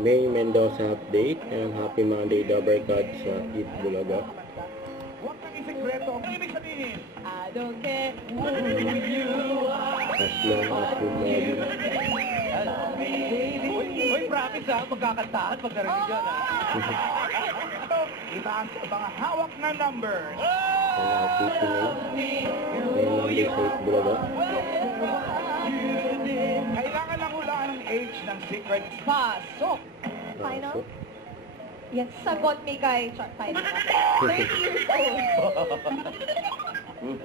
May Mendoza update and happy Monday Dabarkad sa Eat Bulaga. Huwag nang isikreto. Ang ibig sabihin, I don't care who you are. As long as you love me. Uy, promise ha, magkakantahan pag narinig yan ha. Itaas ang mga hawak na numbers. And happy May Monday sa Eat Bulaga. Kailangan lang hulaan ang age ng secret. Pasok. Final? Yes, sagot ni kay final. 30 years old. Ang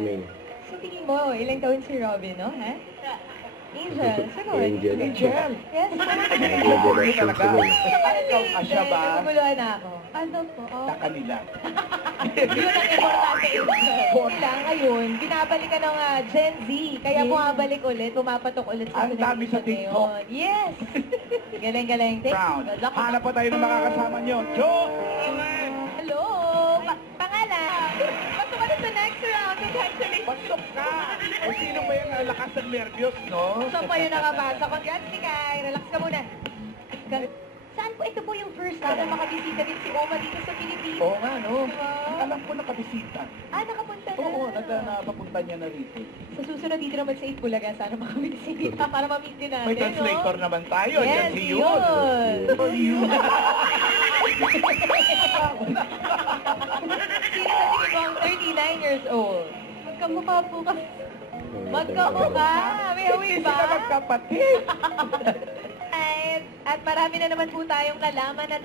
May. So tingin mo, ilang taon si Robin, no? Ha? Angel, sagot. Angel. Angel. Yes, Hindi talaga. Ikaw, asya ba? Naguguluhan na ako. Ano po? Sa kanila. Yun ang importante. Yun lang, ngayon, binabalikan ng Gen Z. Kaya bumabalik ulit, pumapatok ulit sa Ang dami sa television TikTok. ngayon. Yes! Galing-galing. Thank Proud. you. Good luck. Hanap pa tayo ng makakasama nyo. Joe! Hello! Pangalan? Pasok ka na sa next round. Congratulations. Pasok ka! O sino ba yung lakas ng nervyos, no? So pa yun nakapasa. Congrats, Mikay. Relax ka muna. Saan po? Ito po yung first time na makabisita din si Oma dito sa Pilipinas. Oo nga, no? Diba? Alam ko nakabisita. Nakapunta na. Oo, napapunta niya na rito. Sa susunod dito naman sa Itbulaga, sana makabisita para ma-meet din natin, May translator no? naman tayo. Yes, Yan si Yun. yun. Yun. Sino sa tingin mo ang 39 years old? Magkamukha po ka. Magkamukha. May awin Hindi sila ba? magkapatid. At marami na naman po tayong nalaman at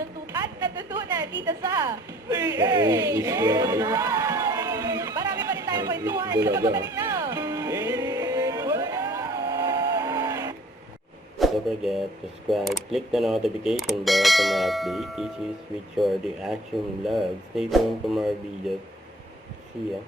natutunan dito sa Hey, marami pa rin tayong kwentuhan sa pagbabalik na. Don't forget to subscribe, click the notification bell for more updates. This is with your reaction vlog. Stay tuned for more videos. See ya.